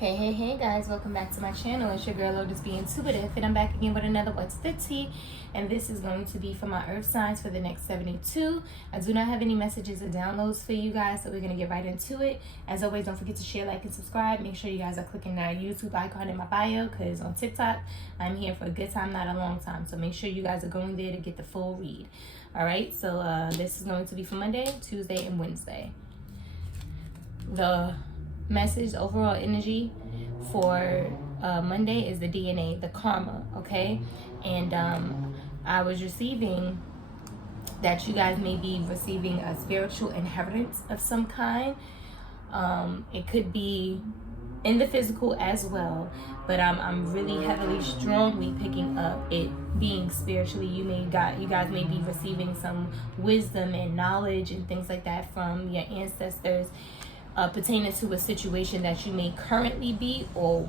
Hey guys, welcome back to my channel. It's your girl LotusBintuitive, and I'm back again with another What's the Tea, and this is going to be for my earth signs for the next 72. I do not have any messages or downloads for you guys, so we're going to get right into it. As always, don't forget to share, like, and subscribe. Make sure you guys are clicking that YouTube icon in my bio, because on TikTok I'm here for a good time, not a long time, so make sure you guys are going there to get the full read. Alright, so this is going to be for Monday, Tuesday, and Wednesday. The message, overall energy for Monday is the DNA, the karma, okay? And I was receiving that you guys may be receiving a spiritual inheritance of some kind. It could be in the physical as well, but I'm really heavily, strongly picking up it being spiritually. You guys may be receiving some wisdom and knowledge and things like that from your ancestors, pertaining to a situation that you may currently be or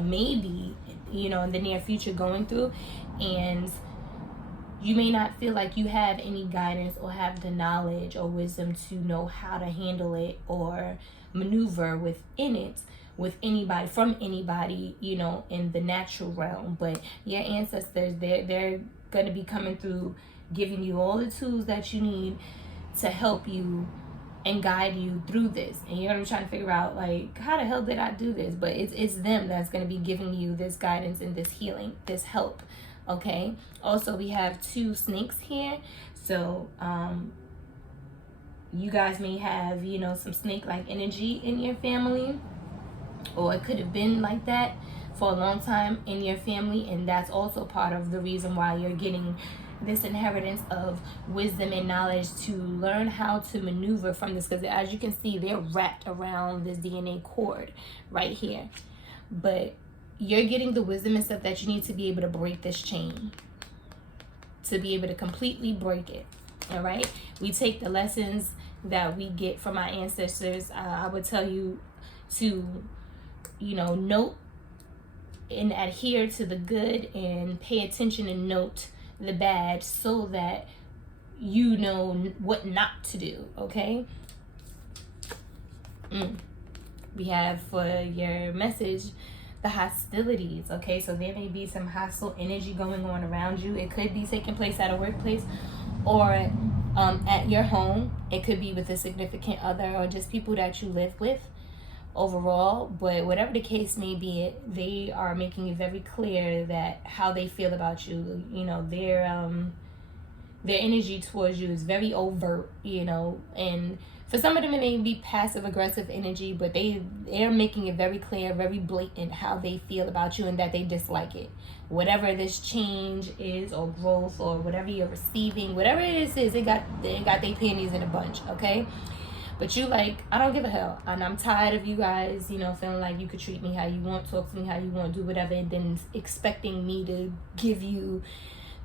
maybe, in the near future going through, and you may not feel like you have any guidance or have the knowledge or wisdom to know how to handle it or maneuver within it with anybody, from anybody, in the natural realm. But your ancestors, they're going to be coming through, giving you all the tools that you need to help you and guide you through this. And you're gonna be trying to figure out, like, how the hell did I do this? But it's them that's gonna be giving you this guidance and this healing, this help. Okay. Also, we have 2 snakes here, so you guys may have some snake-like energy in your family, or it could have been like that for a long time in your family, and that's also part of the reason why you're getting this inheritance of wisdom and knowledge to learn how to maneuver from this, because as you can see, they're wrapped around this DNA cord right here. But you're getting the wisdom and stuff that you need to be able to break this chain, to be able to completely break it. All right, we take the lessons that we get from our ancestors. I would tell you to note and adhere to the good and pay attention and note the bad, so that you know what not to do. Okay. We have for your message the hostilities. Okay, so there may be some hostile energy going on around you. It could be taking place at a workplace or at your home. It could be with a significant other or just people that you live with overall. But whatever the case may be, they are making it very clear that how they feel about you, their energy towards you is very overt, and for some of them it may be passive aggressive energy, but they're making it very clear, very blatant how they feel about you and that they dislike it. Whatever this change is or growth or whatever you're receiving, whatever it is, they got their panties in a bunch. Okay. But you like, I don't give a hell. And I'm tired of you guys, feeling like you could treat me how you want, talk to me how you want, do whatever, and then expecting me to give you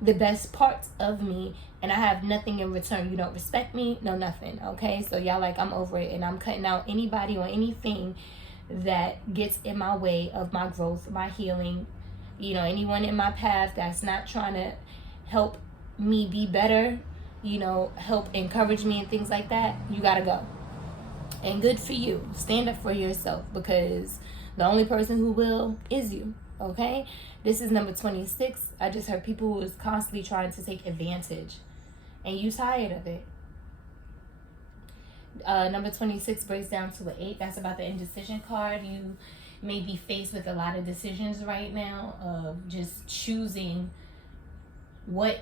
the best parts of me, and I have nothing in return. You don't respect me, no nothing. Okay, so y'all like, I'm over it, and I'm cutting out anybody or anything that gets in my way of my growth, my healing. Anyone in my path that's not trying to help me be better, help encourage me and things like that, you gotta go. And good for you. Stand up for yourself, because the only person who will is you. Okay? This is number 26. I just heard people who is constantly trying to take advantage, and you tired of it. Number 26 breaks down to an 8. That's about the indecision card. You may be faced with a lot of decisions right now of just choosing what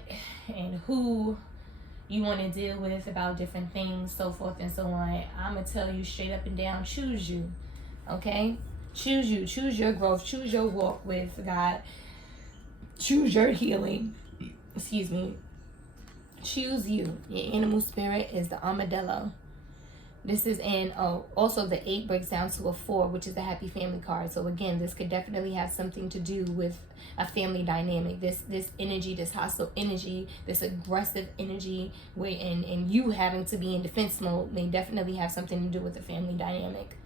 and who you want to deal with about different things, so forth and so on. I'm going to tell you straight up and down, choose you. Okay? Choose you. Choose your growth. Choose your walk with God. Choose your healing. Excuse me. Choose you. Your animal spirit is the armadillo. This is also the 8 breaks down to a 4, which is the happy family card. So again, this could definitely have something to do with a family dynamic. This energy, this hostile energy, this aggressive energy, and you having to be in defense mode may definitely have something to do with the family dynamic.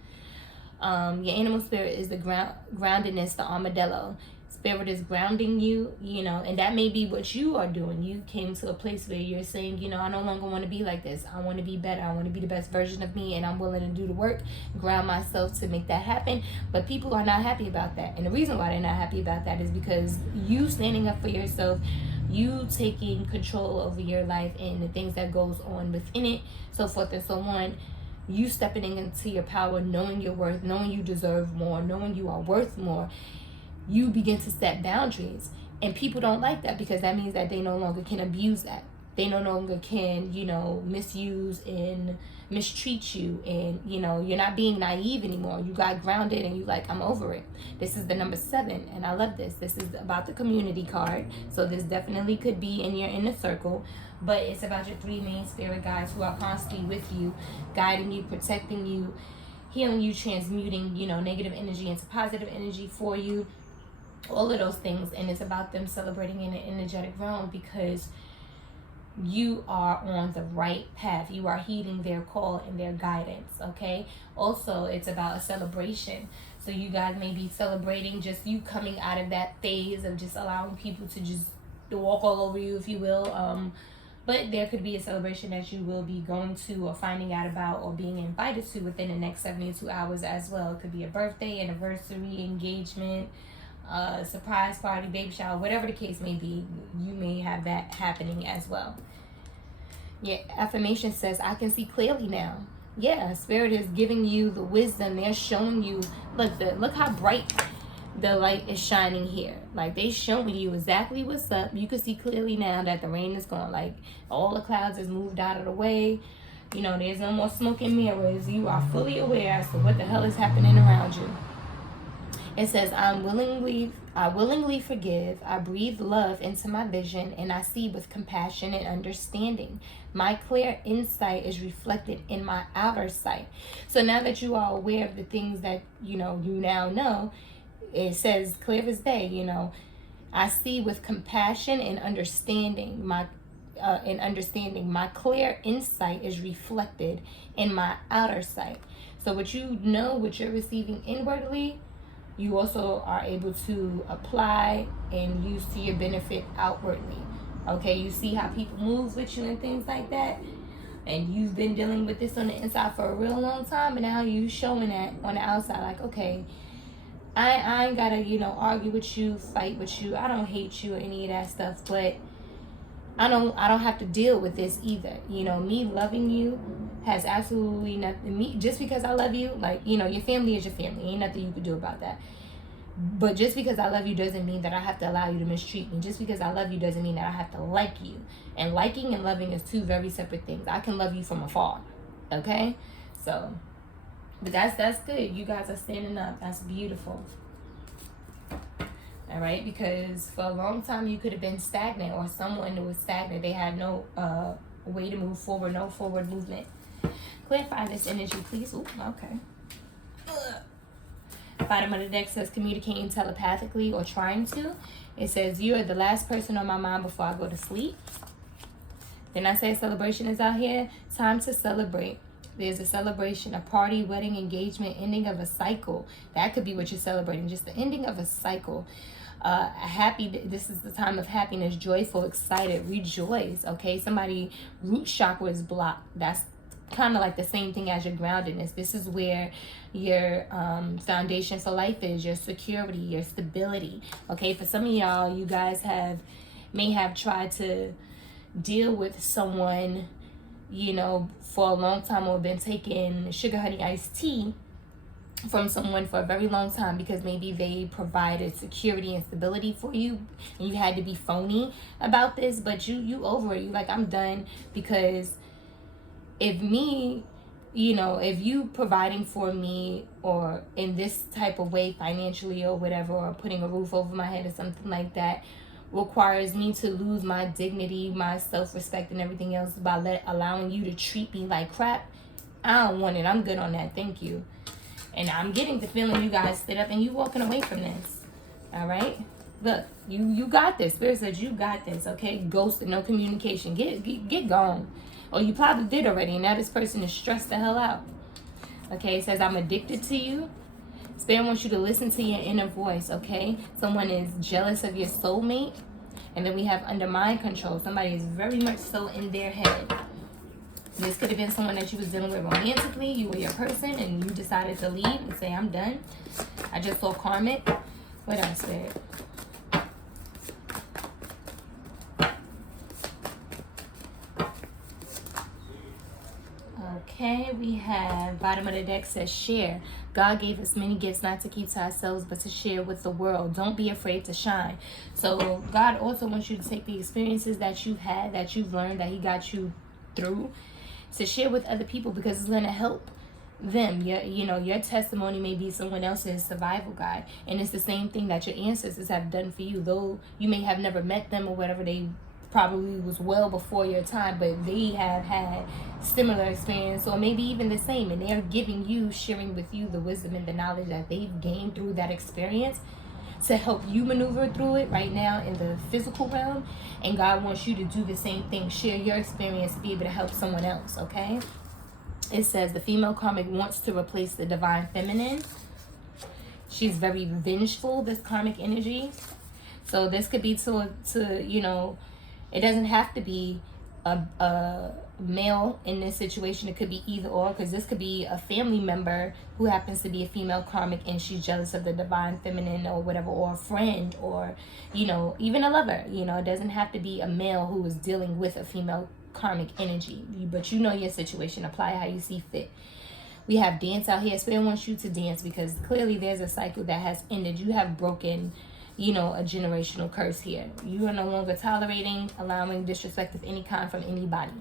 Your animal spirit is the groundedness, the armadillo. Spirit is grounding you, you know, and that may be what you are doing. You came to a place where you're saying, you know, I no longer want to be like this. I want to be better. I want to be the best version of me, and I'm willing to do the work, ground myself to make that happen. But people are not happy about that. And the reason why they're not happy about that is because you standing up for yourself, you taking control over your life and the things that goes on within it, so forth and so on. You stepping into your power, knowing your worth, knowing you deserve more, knowing you are worth more. You begin to set boundaries, and people don't like that, because that means that they no longer can abuse that. They no longer can, you know, misuse and mistreat you, and, you know, you're not being naive anymore. You got grounded, and you like, I'm over it. This is the number 7, and I love this. This is about the community card, so this definitely could be in your inner circle, but it's about your 3 main spirit guides who are constantly with you, guiding you, protecting you, healing you, transmuting, you know, negative energy into positive energy for you, all of those things. And it's about them celebrating in an energetic realm, because you are on the right path. You are heeding their call and their guidance, okay? Also, it's about a celebration. So you guys may be celebrating just you coming out of that phase of just allowing people to just walk all over you, if you will. But there could be a celebration that you will be going to or finding out about or being invited to within the next 72 hours as well. It could be a birthday, anniversary, engagement, surprise party, baby shower, whatever the case may be. You may have that happening as well. Your affirmation says, I can see clearly now. Yeah, Spirit is giving you the wisdom. They're showing you, look how bright the light is shining here. Like, they showing you exactly what's up. You can see clearly now that the rain is gone. Like, all the clouds is moved out of the way. You know, there's no more smoke and mirrors. You are fully aware as to what the hell is happening around you. It says, I willingly forgive. I breathe love into my vision, and I see with compassion and understanding. My clear insight is reflected in my outer sight. So now that you are aware of the things that, you know, you now know, it says clear as day, you know, I see with compassion and understanding. My clear insight is reflected in my outer sight. So what you know, what you're receiving inwardly, you also are able to apply and use to your benefit outwardly. Okay, you see how people move with you and things like that, and you've been dealing with this on the inside for a real long time, and now you showing that on the outside. Like, okay, I ain't gotta, you know, argue with you, fight with you. I don't hate you or any of that stuff, but I don't have to deal with this either. You know, me loving you has absolutely nothing. Me, just because I love you, like, you know, your family is your family. Ain't nothing you can do about that. But just because I love you doesn't mean that I have to allow you to mistreat me. Just because I love you doesn't mean that I have to like you. And liking and loving is 2 very separate things. I can love you from afar. Okay? So, but that's good. You guys are standing up. That's beautiful. All right? Because for a long time you could have been stagnant, or someone who was stagnant. They had no way to move forward, no forward movement. Clarify this energy, please. Ooh, okay. Bottom of the deck says communicating telepathically or trying to. It says you are the last person on my mind before I go to sleep. Then I say celebration is out here. Time to celebrate. There's a celebration, a party, wedding, engagement, ending of a cycle. That could be what you're celebrating, just the ending of a cycle. This is the time of happiness, joyful, excited, rejoice. Okay, somebody root chakra is blocked. That's kind of like the same thing as your groundedness. This is where your foundation for life is, your security, your stability. Okay, for some of y'all, you guys may have tried to deal with someone, you know, for a long time, or been taking sugar honey iced tea from someone for a very long time, because maybe they provided security and stability for you, and you had to be phony about this. But you over it. You like, I'm done. Because if you providing for me, or in this type of way financially or whatever, or putting a roof over my head or something like that, requires me to lose my dignity, my self-respect, and everything else by allowing you to treat me like crap, I don't want it. I'm good on that. Thank you. And I'm getting the feeling you guys stood up and you walking away from this. All right? Look, you got this. Spirit says you got this, okay? Ghost and no communication. Get gone. Or you probably did already, and now this person is stressed the hell out. Okay, it says I'm addicted to you. Spirit wants you to listen to your inner voice, okay? Someone is jealous of your soulmate. And then we have under mind control. Somebody is very much so in their head. This could have been someone that you was dealing with romantically. You were your person and you decided to leave and say, I'm done. I just saw karmic. What else, Spirit? Okay, we have bottom of the deck says share. God gave us many gifts not to keep to ourselves but to share with the world. Don't be afraid to shine. So God also wants you to take the experiences that you've had, that you've learned, that he got you through, to share with other people, because it's going to help them. Your testimony may be someone else's survival guide, and it's the same thing that your ancestors have done for you. Though you may have never met them or whatever, they probably was well before your time, but they have had similar experience, or maybe even the same, and they're giving you, sharing with you the wisdom and the knowledge that they've gained through that experience to help you maneuver through it right now in the physical realm. And God wants you to do the same thing, share your experience, be able to help someone else. Okay, it says the female karmic wants to replace the divine feminine. She's very vengeful, this karmic energy. So this could be to it doesn't have to be a male in this situation. It could be either or, because this could be a family member who happens to be a female karmic and she's jealous of the divine feminine or whatever, or a friend, or even a lover. It doesn't have to be a male who is dealing with a female karmic energy, but your situation. Apply how you see fit. We have dance out here. Spirit wants you to dance because clearly there's a cycle that has ended. You have broken a generational curse here. You are no longer tolerating, allowing disrespect of any kind from anybody.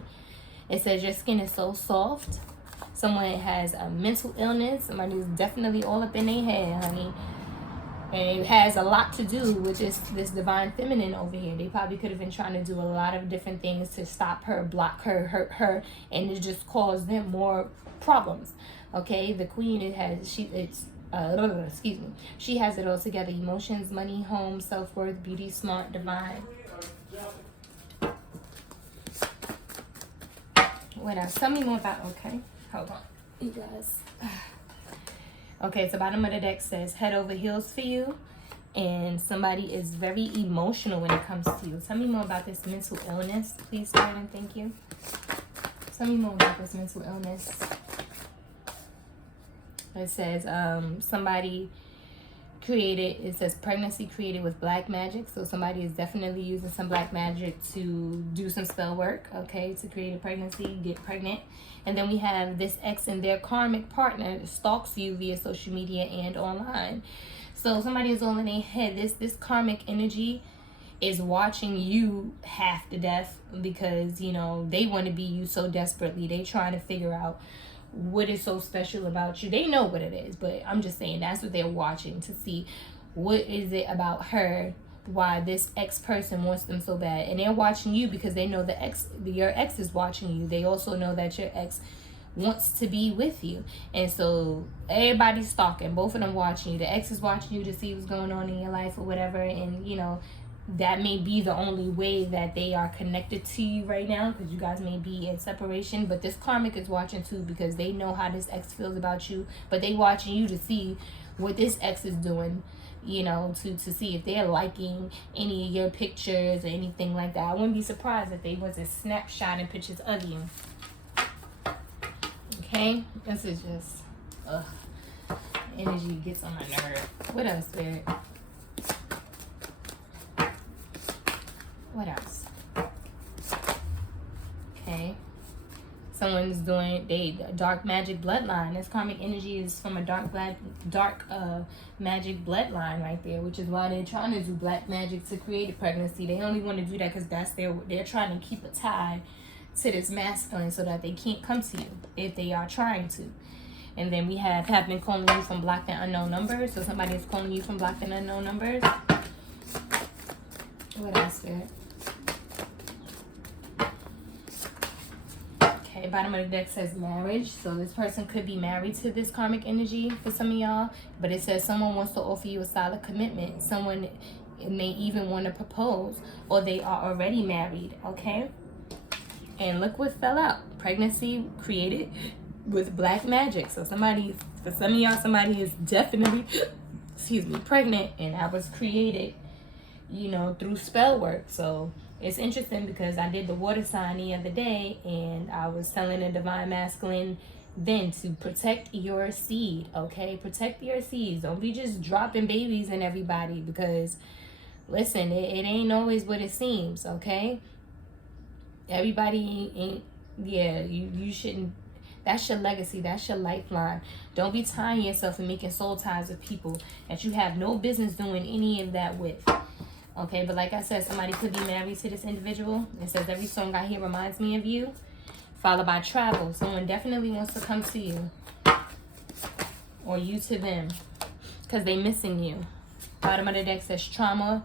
It says your skin is so soft. Someone has a mental illness. Somebody is definitely all up in their head, honey. And it has a lot to do with this divine feminine over here. They probably could have been trying to do a lot of different things to stop her, block her, hurt her, and it just caused them more problems. Okay, the queen, she has it all together: emotions, money, home, self-worth, beauty, smart, divine. What else? Tell me more about, okay, hold on, you guys. Okay, so bottom of the deck says head over heels for you, and somebody is very emotional when it comes to you. Tell me more about this mental illness, please, Spirit, and thank you. Tell me more about this mental illness. It says somebody created, it says pregnancy created with black magic. So somebody is definitely using some black magic to do some spell work, okay, to create a pregnancy, get pregnant. And then we have this ex and their karmic partner stalks you via social media and online. So somebody is all in their head. This karmic energy is watching you half to death because, they want to be you so desperately. They trying to figure out what is so special about you. They know what it is, but I'm just saying that's what they're watching, to see what is it about her, why this ex person wants them so bad. And they're watching you because they know your ex is watching you. They also know that your ex wants to be with you, and so everybody's stalking. Both of them watching you. The ex is watching you to see what's going on in your life or whatever, and that may be the only way that they are connected to you right now, because you guys may be in separation. But this karmic is watching too because they know how this ex feels about you, but they watching you to see what this ex is doing, to see if they're liking any of your pictures or anything like that. I wouldn't be surprised if they wasn't snapshotting pictures of you. Okay, this is just energy gets on my nerve. What else, Spirit? What else? Okay. Someone's doing dark magic bloodline. This karmic energy is from a dark magic bloodline right there, which is why they're trying to do black magic to create a pregnancy. They only want to do that because they're trying to keep a tie to this masculine so that they can't come to you if they are trying to. And then we have been calling you from blocked and unknown numbers. So somebody is calling you from blocked and unknown numbers. What else, Spirit? Okay, bottom of the deck says marriage. So this person could be married to this karmic energy for some of y'all. But it says someone wants to offer you a solid commitment. Someone may even want to propose, or they are already married, okay? And look what fell out. Pregnancy created with black magic. So somebody, for some of y'all, somebody is definitely, excuse me, pregnant, and I was created, you know, through spell work. So it's interesting because I did the water sign the other day, and I was telling the divine masculine then to protect your seed, okay? Protect your seeds. Don't be just dropping babies in everybody, because listen, it ain't always what it seems, okay? Everybody ain't, yeah, you shouldn't. That's your legacy. That's your lifeline. Don't be tying yourself and making soul ties with people that you have no business doing any of that with. Okay, but like I said, somebody could be married to this individual. It says every song I hear reminds me of you. Followed by travel. Someone definitely wants to come to you. Or you to them. Because they missing you. Bottom of the deck says trauma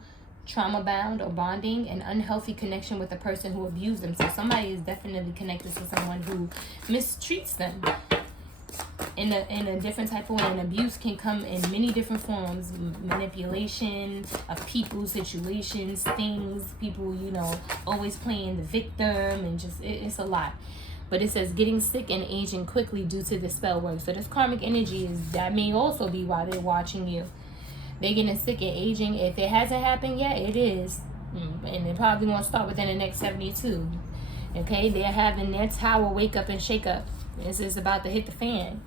bound or bonding, an unhealthy connection with a person who abused them. So somebody is definitely connected to someone who mistreats them in a different type of way. And abuse can come in many different forms. Manipulation of people, situations, things, people, you know, always playing the victim, and just it's a lot. But it says getting sick and aging quickly due to the spell work. So this karmic energy is, that may also be why they're watching you. They're getting sick and aging. If it hasn't happened yet, it is. And it probably won't start within the next 72. Okay? They're having their tower wake up and shake up. This is about to hit the fan.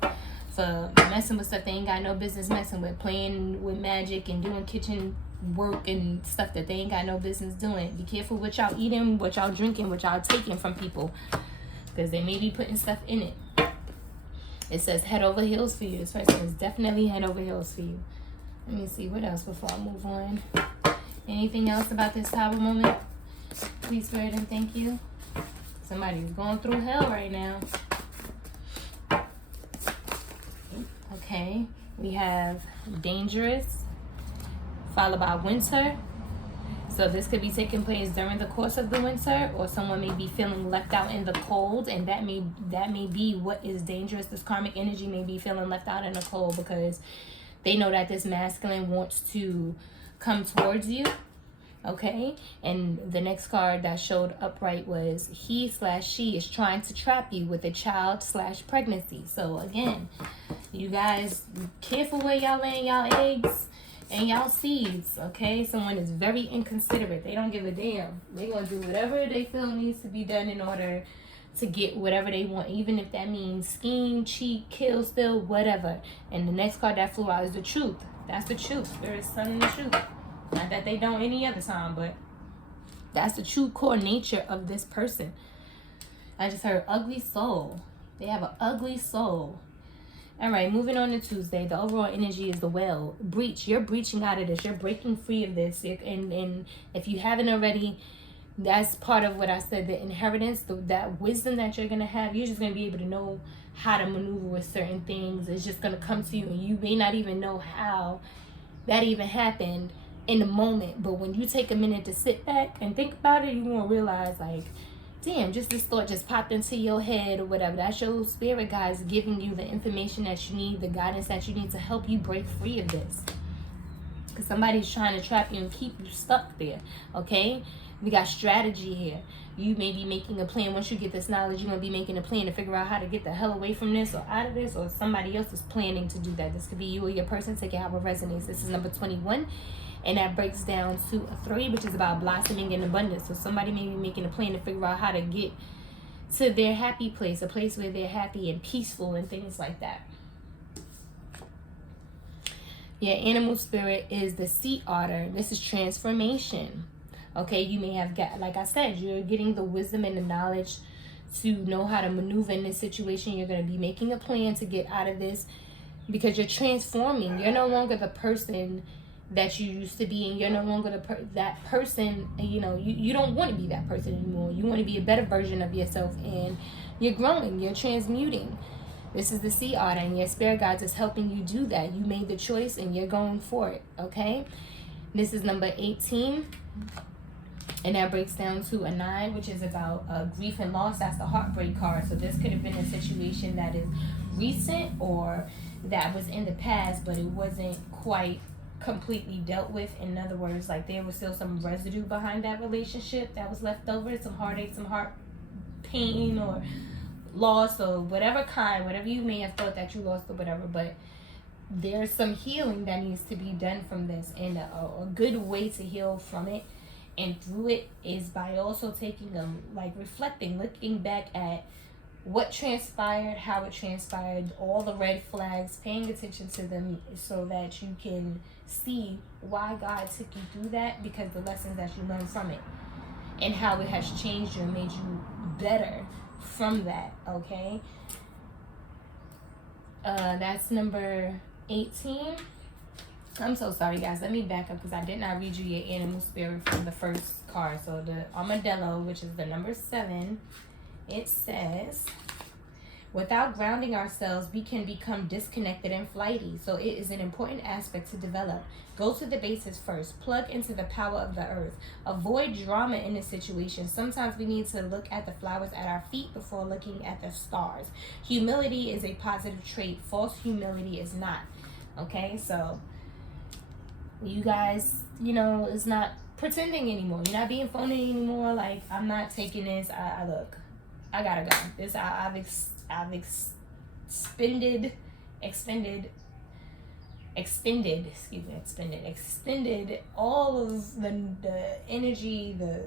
For messing with stuff they ain't got no business messing with. Playing with magic and doing kitchen work and stuff that they ain't got no business doing. Be careful what y'all eating, what y'all drinking, what y'all taking from people. Because they may be putting stuff in it. It says head over heels for you. This person is definitely head over heels for you. Let me see what else before I move on. Anything else about this tower moment? Please, Spirit, and thank you. Somebody's going through hell right now. Okay, we have dangerous, followed by winter. So this could be taking place during the course of the winter, or someone may be feeling left out in the cold, and that may be what is dangerous. This karmic energy may be feeling left out in the cold because they know that this masculine wants to come towards you, okay? And the next card that showed upright was he/she is trying to trap you with a child/pregnancy. So again, you guys, careful where y'all laying y'all eggs and y'all seeds, okay? Someone is very inconsiderate. They don't give a damn. They're going to do whatever they feel needs to be done in order to get whatever they want, even if that means scheme, cheat, kill, steal, whatever. And the next card that flew out is the truth. That's the truth. Spirit is telling the truth. Not that they don't any other time, but that's the true core nature of this person. I just heard ugly soul. They have an ugly soul. All right, moving on to Tuesday. The overall energy is the well. Breach. You're breaching out of this. You're breaking free of this. And if you haven't already, that's part of what I said, the inheritance, that wisdom that you're going to have. You're just going to be able to know how to maneuver with certain things. It's just going to come to you, and you may not even know how that even happened in the moment. But when you take a minute to sit back and think about it, you're going to realize, like, damn, just this thought just popped into your head or whatever. That's your spirit guides giving you the information that you need, the guidance that you need to help you break free of this. Because somebody's trying to trap you and keep you stuck there, okay? We got strategy here. You may be making a plan. Once you get this knowledge, you're going to be making a plan to figure out how to get the hell away from this or out of this, or somebody else is planning to do that. This could be you or your person. Take it how it resonates. This is number 21. And that breaks down to a 3, which is about blossoming in abundance. So somebody may be making a plan to figure out how to get to their happy place, a place where they're happy and peaceful and things like that. Your animal spirit is the sea otter. This is transformation. Okay, you may have got, like I said, you're getting the wisdom and the knowledge to know how to maneuver in this situation. You're going to be making a plan to get out of this because you're transforming. You're no longer the person that you used to be, and you're no longer that person. You know, you don't want to be that person anymore. You want to be a better version of yourself, and you're growing, you're transmuting. This is the sea otter, and your spirit guides is helping you do that. You made the choice and you're going for it. Okay, this is number 18, and that breaks down to a 9, which is about grief and loss. That's the heartbreak card. So this could have been a situation that is recent or that was in the past, but it wasn't quite completely dealt with. In other words, like there was still some residue behind that relationship that was left over, some heartache, some heart pain, or loss or whatever kind, whatever you may have thought that you lost or whatever, but there's some healing that needs to be done from this, and a good way to heal from it and through it is by also taking them, like reflecting, looking back at what transpired, how it transpired, all the red flags, paying attention to them so that you can see why God took you through that, because the lessons that you learned from it and how it has changed you and made you better from that, okay? That's number 18. I'm so sorry, guys. Let me back up because I did not read you your animal spirit from the first card. So the armadillo, which is the number 7, it says, without grounding ourselves, we can become disconnected and flighty. So it is an important aspect to develop. Go to the basis first. Plug into the power of the earth. Avoid drama in this situation. Sometimes we need to look at the flowers at our feet before looking at the stars. Humility is a positive trait. False humility is not. Okay, so you guys, you know, it's not pretending anymore. You're not being phony anymore. Like, I'm not taking this. I look, I gotta go. This I've extended all of the energy, the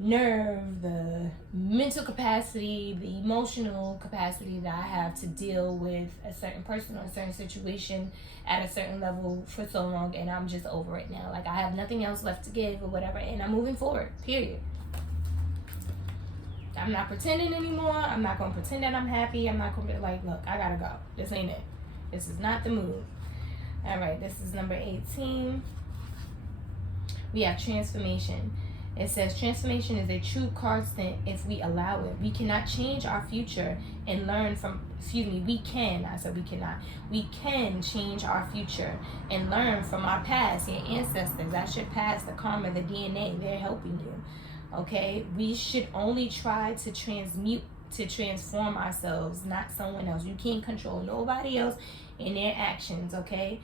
nerve, the mental capacity, the emotional capacity that I have to deal with a certain person or a certain situation at a certain level for so long, and I'm just over it now. Like, I have nothing else left to give or whatever, and I'm moving forward, period. I'm not pretending anymore. I'm not going to pretend that I'm happy. I'm not going to be like, look, I got to go. This ain't it. This is not the move. All right, this is number 18. We have transformation. It says transformation is a true constant if we allow it. We cannot change our future and learn from, we can change our future and learn from our past, your ancestors. That's your past, the karma, the DNA. They're helping you. Okay, we should only try to transform ourselves, not someone else. You can't control nobody else in their actions, okay?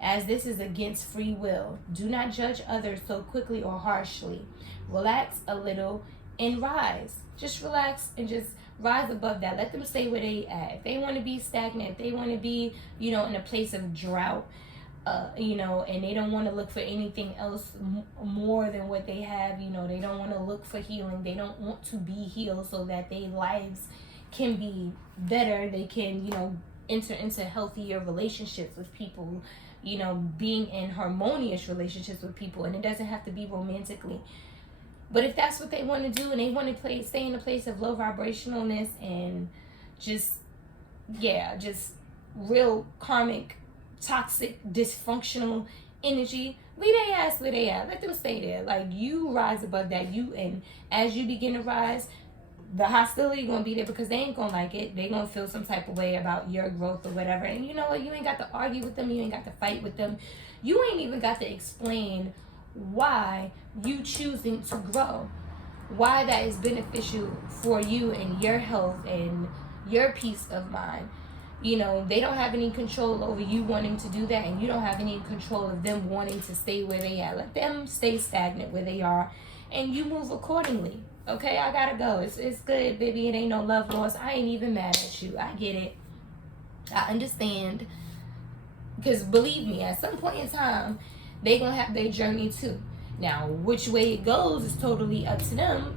As this is against free will. Do not judge others so quickly or harshly. Relax a little and rise. Just relax and just rise above that. Let them stay where they at. If they want to be stagnant, if they want to be, in a place of drought, and they don't want to look for anything else more than what they have, they don't want to look for healing. They don't want to be healed so that their lives can be better. They can, enter into healthier relationships with people, being in harmonious relationships with people. And it doesn't have to be romantically. But if that's what they want to do and they want to stay in a place of low vibrationalness and just real karmic, toxic, dysfunctional energy, leave their ass where they at. Let them stay there. Like, you rise above that. And as you begin to rise, the hostility gonna be there because they ain't gonna like it. They gonna feel some type of way about your growth or whatever. And you know what? You ain't got to argue with them. You ain't got to fight with them. You ain't even got to explain why you choosing to grow, why that is beneficial for you and your health and your peace of mind. They don't have any control over you wanting to do that, and you don't have any control of them wanting to stay where they are. Let them stay stagnant where they are, and you move accordingly. Okay, I gotta go. It's good, baby. It ain't no love lost. I ain't even mad at you. I get it. I understand. Because believe me, at some point in time, they gonna have their journey too. Now, which way it goes is totally up to them,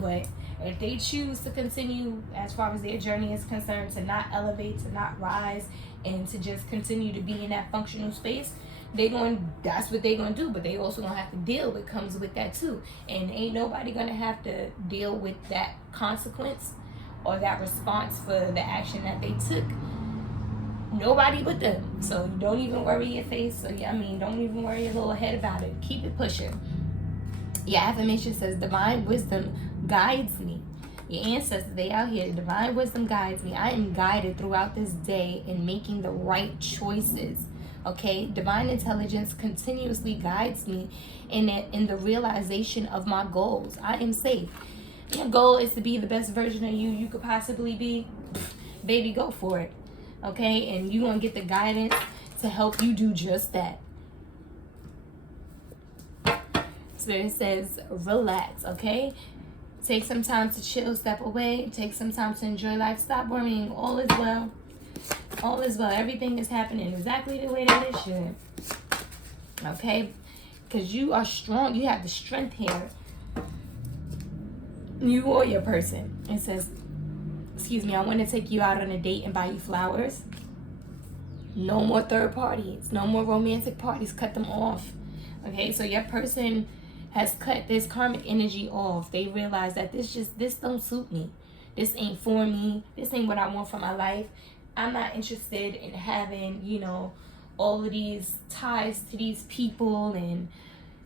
but if they choose to continue as far as their journey is concerned, to not elevate, to not rise, and to just continue to be in that functional space, that's what they're going to do. But they also going to have to deal with comes with that too. And ain't nobody going to have to deal with that consequence or that response for the action that they took. Nobody but them. So don't even worry your face. Don't even worry your little head about it. Keep it pushing. Your affirmation says, divine wisdom guides me. Your ancestors, they out here. Divine wisdom guides me. I am guided throughout this day in making the right choices. Okay? Divine intelligence continuously guides me in the realization of my goals. I am safe. Your goal is to be the best version of you could possibly be. Baby, go for it. Okay? And you're going to get the guidance to help you do just that. Spirit says, relax, okay? Take some time to chill, step away. Take some time to enjoy life. Stop worrying. All is well. All is well. Everything is happening exactly the way that it should. Okay? Because you are strong. You have the strength here. You or your person. It says, excuse me, I want to take you out on a date and buy you flowers. No more third parties. No more romantic parties. Cut them off. Okay? So your person has cut this karmic energy off. They realize that this don't suit me. This ain't for me. This ain't what I want for my life. I'm not interested in having, you know, all of these ties to these people and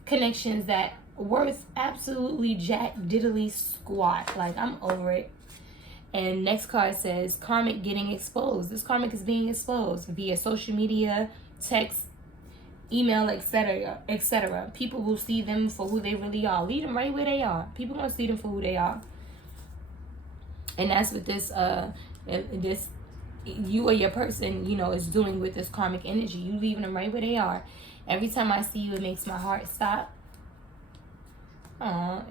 connections that worth absolutely jack diddly squat. Like, I'm over it. And next card says karmic getting exposed. This karmic is being exposed via social media, text, email, etc., etc. People will see them for who they really are. Leave them right where they are. People gonna see them for who they are. And that's what this you or your person, you know, is doing with this karmic energy. You leaving them right where they are. Every time I see you, it makes my heart stop.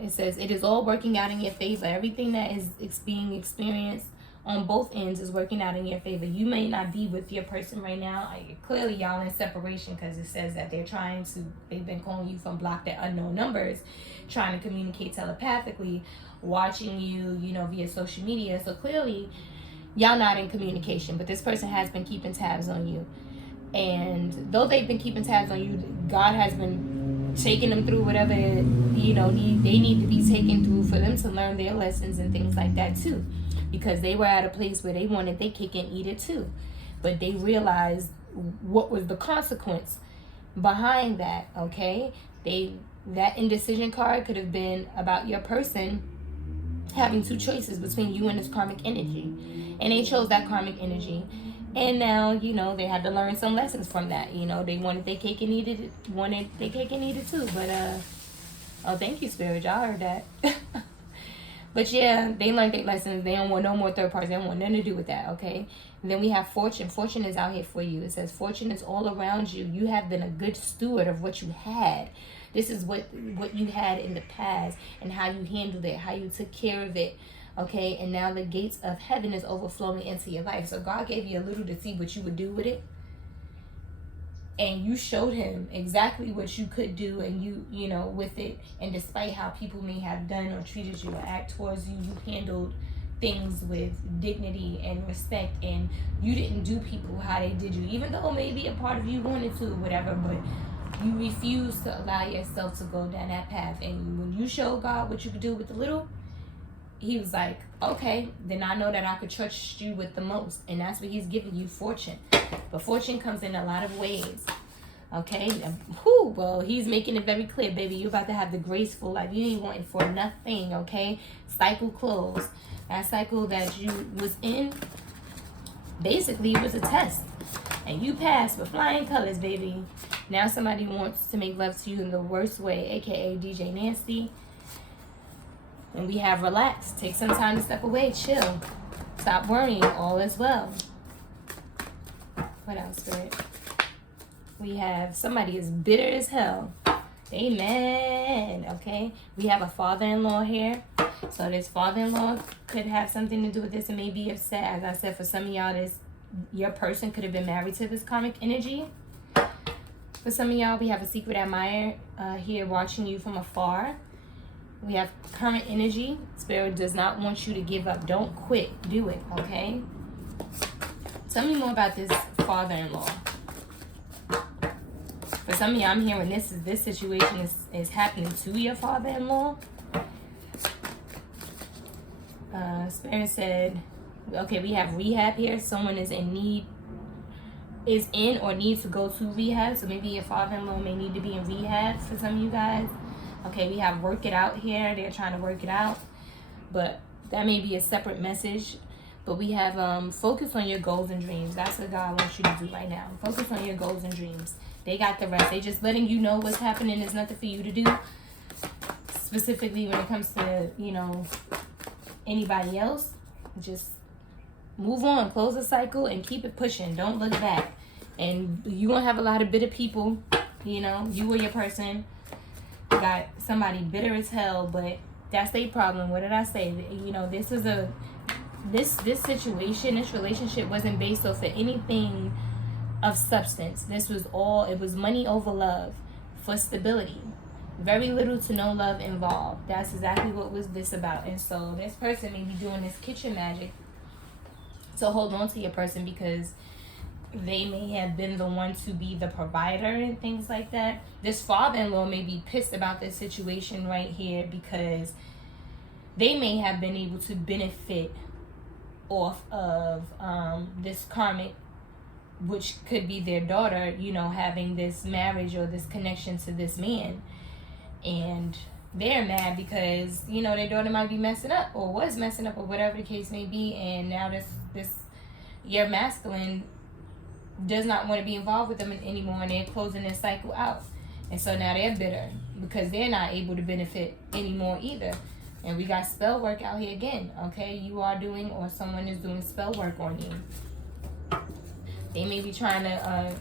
It says it is all working out in your favor. Everything that is being experienced on both ends is working out in your favor. You may not be with your person right now. Clearly, y'all in separation, because it says that they've been calling you from blocked at unknown numbers, trying to communicate telepathically, watching you, you know, via social media. So clearly, y'all not in communication, but this person has been keeping tabs on you. And though they've been keeping tabs on you, God has been taking them through whatever, you know, they need to be taken through for them to learn their lessons and things like that too. Because they were at a place where they wanted their cake and eat it too. But they realized what was the consequence behind that, okay? That indecision card could have been about your person having two choices between you and this karmic energy. And they chose that karmic energy. And now, you know, they had to learn some lessons from that. You know, they wanted their cake and eat it too. But, oh, thank you, Spirit. Y'all heard that. But yeah, they learned their lessons. They don't want no more third parties. They don't want nothing to do with that, okay? And then we have fortune. Fortune is out here for you. It says fortune is all around you. You have been a good steward of what you had. This is what you had in the past and how you handled it, how you took care of it, okay? And now the gates of heaven is overflowing into your life. So God gave you a little to see what you would do with it. And you showed him exactly what you could do, and you know, with it. And despite how people may have done or treated you or act towards you, you handled things with dignity and respect, and you didn't do people how they did you, even though maybe a part of you wanted to or whatever, but you refused to allow yourself to go down that path. And when you showed God what you could do with the little, he was like, okay, then I know that I could trust you with the most. And that's what he's giving you, fortune. But fortune comes in a lot of ways. Okay? Well, he's making it very clear, baby. You're about to have the graceful life. You ain't wanting for nothing, okay? Cycle closed. That cycle that you was in, basically, it was a test. And you passed with flying colors, baby. Now somebody wants to make love to you in the worst way, aka DJ Nasty. And we have relax. Take some time to step away. Chill. Stop worrying. All is well. What else, Spirit? We have somebody is bitter as hell. Amen. Okay. We have a father-in-law here. So this father-in-law could have something to do with this and may be upset. As I said, for some of y'all, your person could have been married to this karmic energy. For some of y'all, we have a secret admirer here watching you from afar. We have current energy. Spirit does not want you to give up. Don't quit. Do it, okay? Tell me more about this father-in-law. For some of you, I'm hearing this situation is happening to your father-in-law. Spirit said, okay, we have rehab here. Someone is in or needs to go to rehab. So maybe your father-in-law may need to be in rehab for some of you guys. Okay, we have work it out here. They're trying to work it out. But that may be a separate message. But we have focus on your goals and dreams. That's what God wants you to do right now. Focus on your goals and dreams. They got the rest. They just letting you know what's happening. There's nothing for you to do. Specifically when it comes to, you know, anybody else. Just move on. Close the cycle and keep it pushing. Don't look back. And you're going to have a lot of bitter people. You know, you or your person got somebody bitter as hell, but That's their problem. What did I say? You know, this is a this situation, this relationship wasn't based off of anything of substance. This was all, it was money over love for stability. Very little to no love involved. That's exactly what was this about. And so this person may be doing this kitchen magic to hold on to your person because they may have been the one to be the provider and things like that. This father-in-law may be pissed about this situation right here because they may have been able to benefit off of this karmic, which could be their daughter, you know, having this marriage or this connection to this man. And they're mad because, you know, their daughter might be messing up or was messing up or whatever the case may be. And now this your masculine does not want to be involved with them anymore, and they're closing this cycle out. And so now they're bitter because they're not able to benefit anymore either. And we got spell work out here again, okay? You are doing, or someone is doing spell work on you. They may be trying to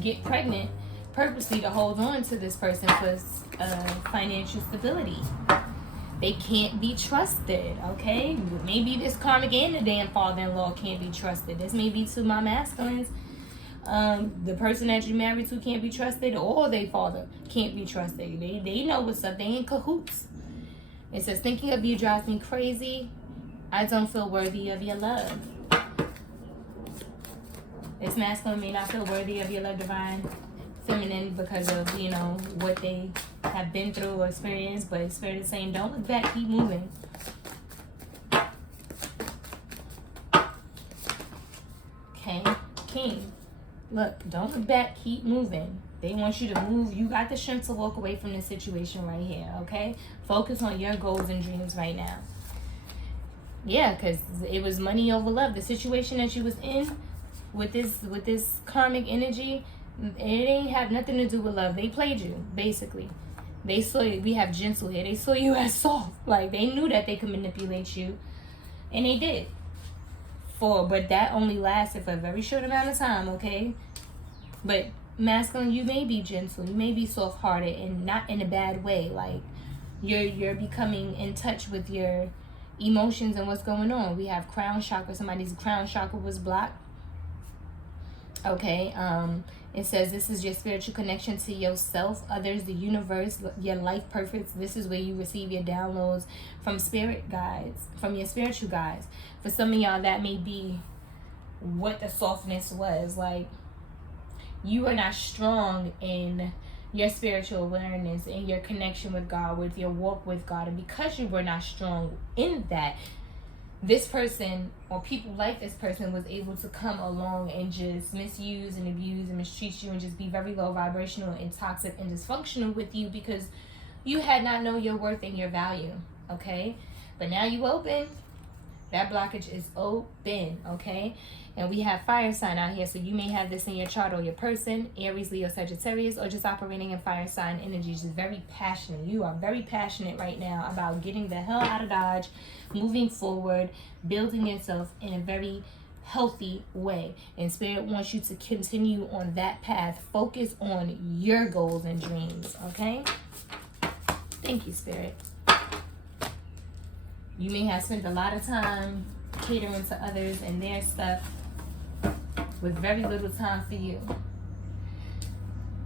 get pregnant purposely to hold on to this person for financial stability. They can't be trusted, okay? Maybe this karmic and the damn father-in-law can't be trusted. This may be to my masculines. The person that you married to can't be trusted, or their father can't be trusted. They know what's up. They in cahoots. It says, thinking of you drives me crazy. I don't feel worthy of your love. This masculine may not feel worthy of your love, divine feminine, because of, you know, what they have been through or experienced. But Spirit is saying, don't look back, keep moving. Okay, King. Look, don't look back, keep moving. They want you to move. You got the strength to walk away from this situation right here, okay? Focus on your goals and dreams right now. Yeah, because it was money over love. The situation that you was in with this karmic energy, it ain't have nothing to do with love. They played you, basically. They saw you. We have gentle here. They saw you as soft. Like, they knew that they could manipulate you, and they did. But that only lasted for a very short amount of time, okay? But masculine, you may be gentle, you may be soft-hearted, and not in a bad way. Like, you're becoming in touch with your emotions and what's going on. We have crown chakra. Somebody's crown chakra was blocked. Okay, it says this is your spiritual connection to yourself, others, the universe, your life purpose. This is where you receive your downloads from spirit guides, from your spiritual guides. For some of y'all, that may be what the softness was. Like, you are not strong in your spiritual awareness and your connection with God, with your walk with God. And because you were not strong in that, this person or people like this person was able to come along and just misuse and abuse and mistreat you and just be very low vibrational and toxic and dysfunctional with you because you had not known your worth and your value, okay? But now you open. That blockage is open, okay? And we have fire sign out here, so you may have this in your chart or your person, Aries, Leo, Sagittarius, or just operating in fire sign energy. Just very passionate. You are very passionate right now about getting the hell out of Dodge, moving forward, building yourself in a very healthy way. And Spirit wants you to continue on that path. Focus on your goals and dreams, okay? Thank you, Spirit. You may have spent a lot of time catering to others and their stuff with very little time for you.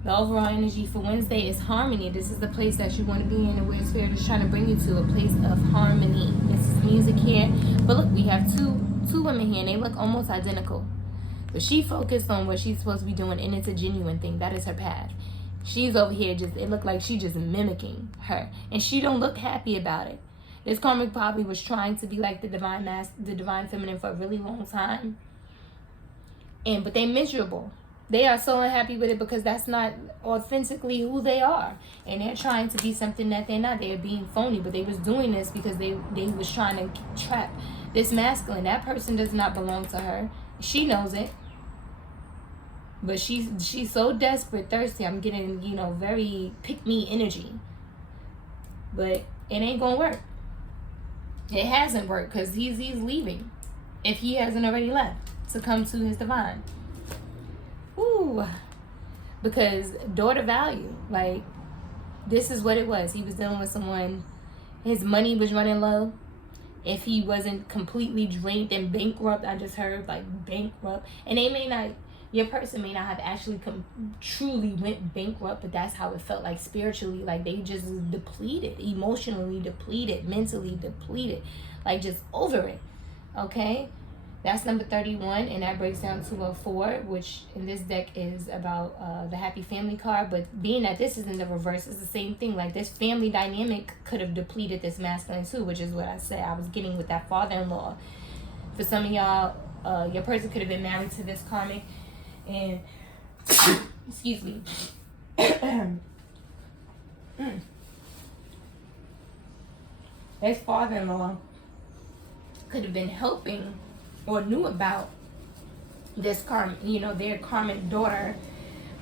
The overall energy for Wednesday is harmony. This is the place that you want to be in, and where Spirit is trying to bring you to, a place of harmony. This is music here. But look, we have two women here, and they look almost identical. But she focused on what she's supposed to be doing, and it's a genuine thing. That is her path. She's over here just, it looked like she just mimicking her. And she don't look happy about it. This karmic probably was trying to be like the divine feminine for a really long time. But they're miserable. They are so unhappy with it because that's not authentically who they are. And they're trying to be something that they're not. They're being phony, but they was doing this because they was trying to trap this masculine. That person does not belong to her. She knows it. But she's so desperate, thirsty. I'm getting, very pick-me energy. But it ain't gonna work. It hasn't worked because he's leaving. If he hasn't already left to come to his divine. Ooh. Because daughter value. Like, this is what it was. He was dealing with someone his money was running low, if he wasn't completely drained and bankrupt. I just heard like bankrupt, and they may not, your person may not have actually truly went bankrupt, but that's how it felt like spiritually. Like they just depleted, emotionally depleted, mentally depleted, like just over it. Okay, that's number 31, and that breaks down to a 4, which in this deck is about the happy family card. But being that this is in the reverse, it's the same thing. Like this family dynamic could have depleted this masculine too, which is what I said I was getting with that father-in-law. For some of y'all, your person could have been married to this karmic, and excuse me, his father-in-law could have been helping or knew about this their karmic daughter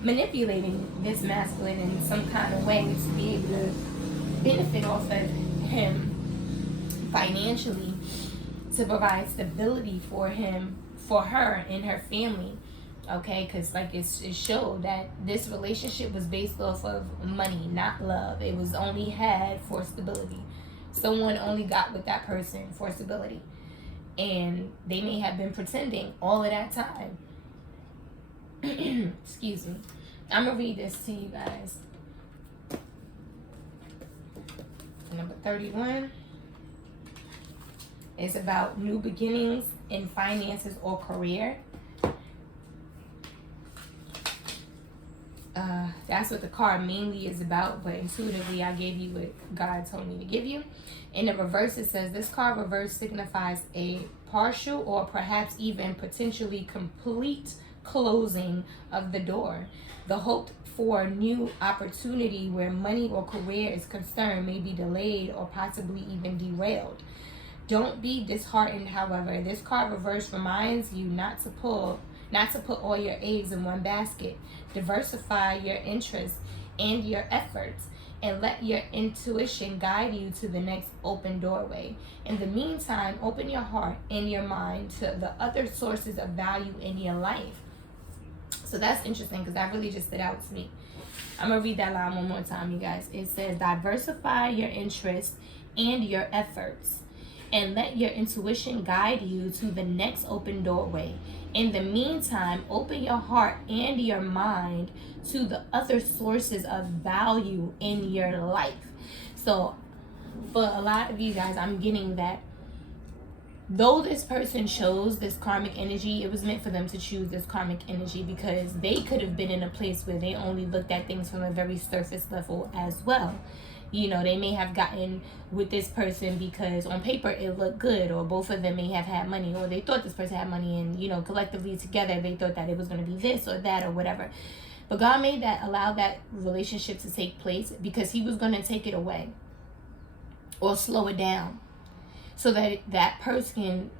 manipulating this masculine in some kind of way to be able to benefit off of him financially, to provide stability for her and her family. Okay, because like it showed that this relationship was based off of money, not love. It was only had for stability. Someone only got with that person for stability, and they may have been pretending all of that time. Excuse me. I'm gonna read this to you guys. Number 31 is about new beginnings in finances or career. That's what the card mainly is about, but intuitively I gave you what God told me to give you. In the reverse, it says this card reverse signifies a partial or perhaps even potentially complete closing of the door. The hope for a new opportunity where money or career is concerned may be delayed or possibly even derailed. Don't be disheartened, however. This card reverse reminds you not to put all your eggs in one basket. Diversify your interests and your efforts, and let your intuition guide you to the next open doorway. In the meantime, open your heart and your mind to the other sources of value in your life. So that's interesting because that really just stood out to me. I'm going to read that line one more time, you guys. It says, diversify your interests and your efforts, and let your intuition guide you to the next open doorway. In the meantime, open your heart and your mind to the other sources of value in your life. So for a lot of you guys, I'm getting that though this person chose this karmic energy, it was meant for them to choose this karmic energy because they could have been in a place where they only looked at things from a very surface level as well. You know, they may have gotten with this person because on paper it looked good, or both of them may have had money, or they thought this person had money, and, you know, collectively together they thought that it was going to be this or that or whatever. But God made that, allow that relationship to take place because he was going to take it away or slow it down so that that person,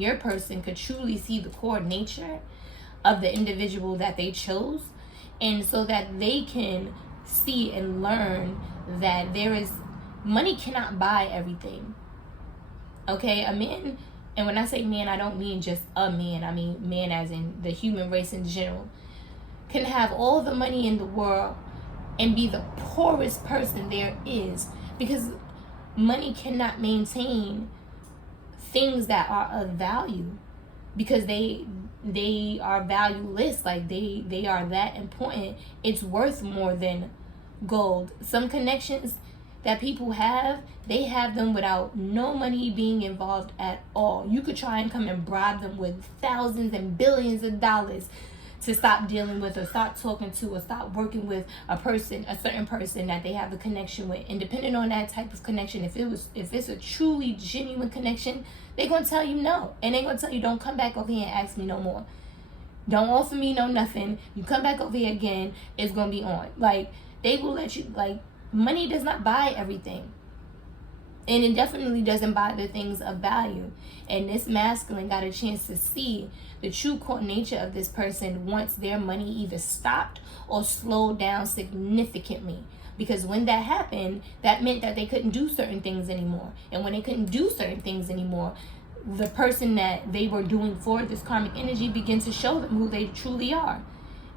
your person, could truly see the core nature of the individual that they chose, and so that they can see and learn that money cannot buy everything. Okay, a man, and when I say man, I don't mean just a man, I mean man as in the human race in general, can have all the money in the world and be the poorest person there is, because money cannot maintain things that are of value, because they are valueless. Like they are that important. It's worth more than gold. Some connections that people have, they have them without no money being involved at all. You could try and come and bribe them with thousands and billions of dollars to stop dealing with, or stop talking to, or stop working with a certain person that they have a connection with. And depending on that type of connection, if it's a truly genuine connection, they're gonna tell you no, and they're gonna tell you, don't come back over here and ask me no more. Don't offer me no nothing. You come back over here again, it's gonna be on. Like, they will let you, like, money does not buy everything. And it definitely doesn't buy the things of value. And this masculine got a chance to see the true core nature of this person once their money either stopped or slowed down significantly. Because when that happened, that meant that they couldn't do certain things anymore. And when they couldn't do certain things anymore, the person that they were doing for this karmic energy began to show them who they truly are.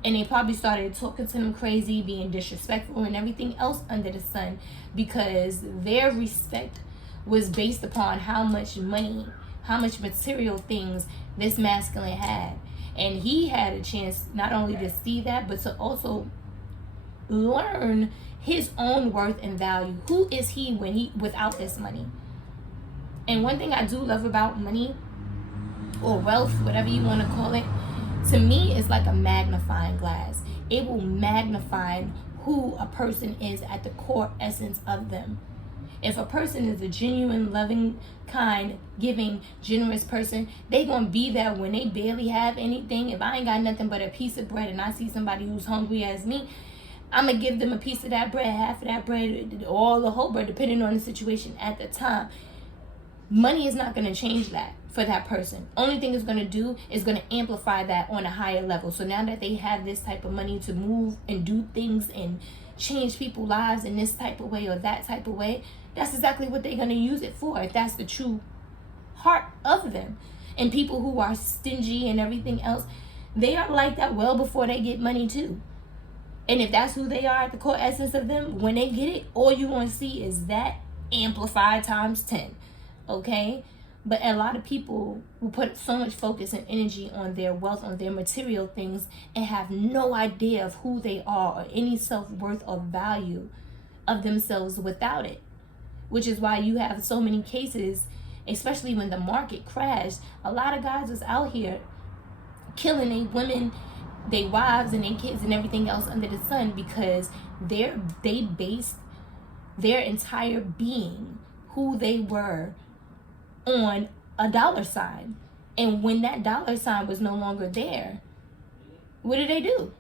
And they probably started talking to them crazy, being disrespectful and everything else under the sun, because their respect was based upon how much money, how much material things this masculine had. And he had a chance not only to see that, but to also learn his own worth and value. Who is he without this money? And one thing I do love about money, or wealth, whatever you want to call it, to me, it's like a magnifying glass. It will magnify who a person is at the core essence of them. If a person is a genuine, loving, kind, giving, generous person, they gonna be there when they barely have anything. If I ain't got nothing but a piece of bread and I see somebody who's hungry as me, I'm gonna give them a piece of that bread, half of that bread, or the whole bread, depending on the situation at the time. Money is not gonna change that for that person. Only thing it's going to do is going to amplify that on a higher level. So now that they have this type of money to move and do things and change people's lives in this type of way or that type of way, that's exactly what they're going to use it for, if that's the true heart of them. And people who are stingy and everything else, they are like that well before they get money too. And if that's who they are at the core essence of them, when they get it, all you want to see is that amplified times 10. Okay? But a lot of people will put so much focus and energy on their wealth, on their material things, and have no idea of who they are or any self-worth or value of themselves without it. Which is why you have so many cases, especially when the market crashed. A lot of guys was out here killing their women, their wives, and their kids and everything else under the sun, because they based their entire being, who they were, on a dollar sign. And when that dollar sign was no longer there, what do?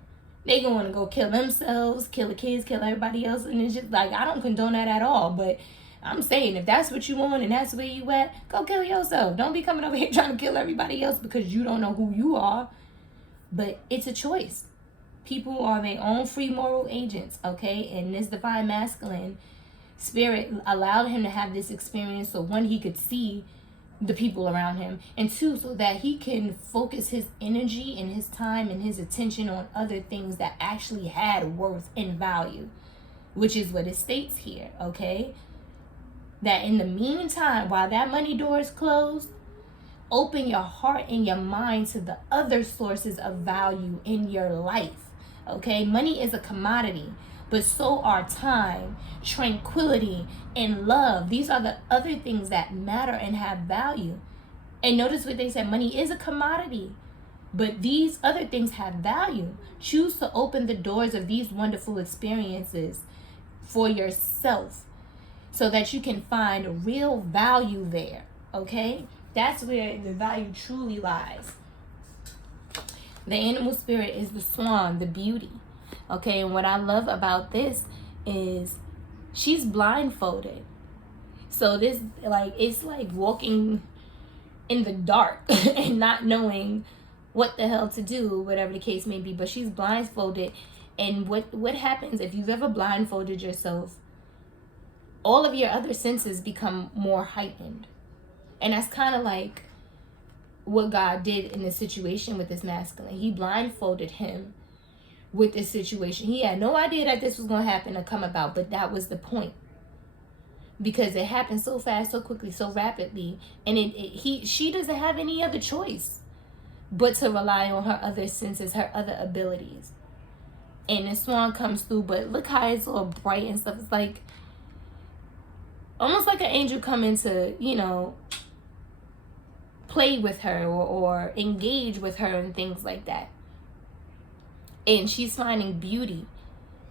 They going to go kill themselves, kill the kids, kill everybody else. And it's just like, I don't condone that at all, but I'm saying, if that's what you want and that's where you at, go kill yourself. Don't be coming over here trying to kill everybody else because you don't know who you are. But it's a choice. People are their own free moral agents, okay? And this divine masculine spirit allowed him to have this experience, so one, he could see the people around him, and two, so that he can focus his energy and his time and his attention on other things that actually had worth and value, which is what it states here, okay? That in the meantime, while that money door is closed, open your heart and your mind to the other sources of value in your life, okay? Money is a commodity, but so are time, tranquility, and love. These are the other things that matter and have value. And notice what they said, money is a commodity, but these other things have value. Choose to open the doors of these wonderful experiences for yourself so that you can find real value there, okay? That's where the value truly lies. The animal spirit is the swan, the beauty. Okay, and what I love about this is she's blindfolded. So this, like, it's like walking in the dark and not knowing what the hell to do, whatever the case may be. But she's blindfolded. And what happens if you've ever blindfolded yourself? All of your other senses become more heightened. And that's kind of like what God did in this situation with this masculine. He blindfolded him with this situation. He had no idea that this was going to happen or come about, but that was the point, because it happened so fast, so quickly, so rapidly, and she doesn't have any other choice but to rely on her other senses, her other abilities. And the swan comes through, but look how it's all bright and stuff. It's like almost like an angel coming to, you know, play with her or engage with her and things like that. And she's finding beauty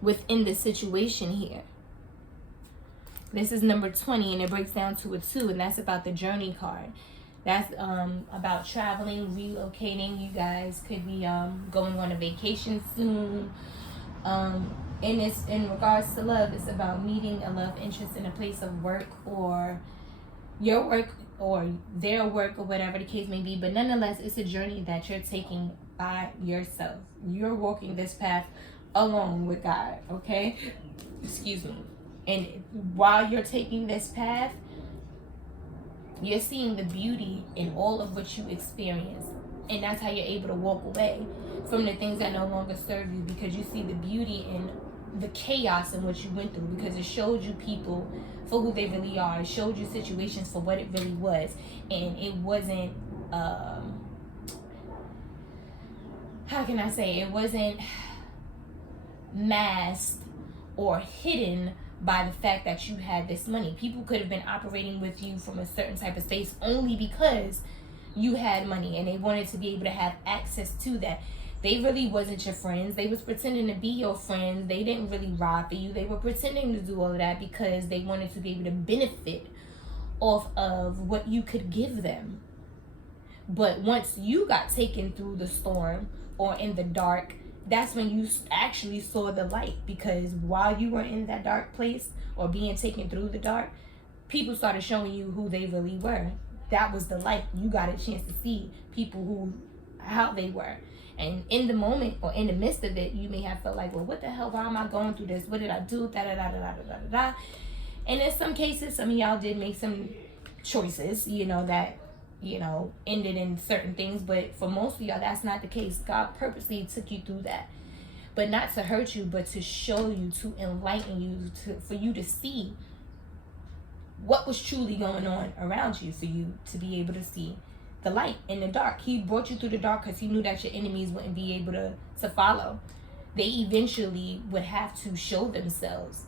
within the situation here. This is number 20, and it breaks down to a 2, and that's about the journey card. That's about traveling, relocating. You guys could be going on a vacation soon. And it's in regards to love. It's about meeting a love interest in a place of work, or your work or their work, or whatever the case may be. But nonetheless, it's a journey that you're taking by yourself. You're walking this path alone with God, okay? Excuse me. And while you're taking this path, you're seeing the beauty in all of what you experience. And that's how you're able to walk away from the things that no longer serve you, because you see the beauty in the chaos in what you went through, because it showed you people for who they really are. It showed you situations for what it really was. And it wasn't, how can I say, it wasn't masked or hidden by the fact that you had this money. People could have been operating with you from a certain type of space only because you had money, and they wanted to be able to have access to that. They really wasn't your friends. They was pretending to be your friends. They didn't really ride for you. They were pretending to do all of that because they wanted to be able to benefit off of what you could give them. But once you got taken through the storm or in the dark, that's when you actually saw the light. Because while you were in that dark place or being taken through the dark, people started showing you who they really were. That was the light. You got a chance to see people how they were. And in the moment or in the midst of it, you may have felt like, well, what the hell? Why am I going through this? What did I do? Da da da da da da da da. And in some cases, some of y'all did make some choices, that, ended in certain things. But for most of y'all, that's not the case. God purposely took you through that. But not to hurt you, but to show you, to enlighten you, for you to see what was truly going on around you, for you to be able to see the light in the dark. He brought you through the dark because he knew that your enemies wouldn't be able to follow. They eventually would have to show themselves.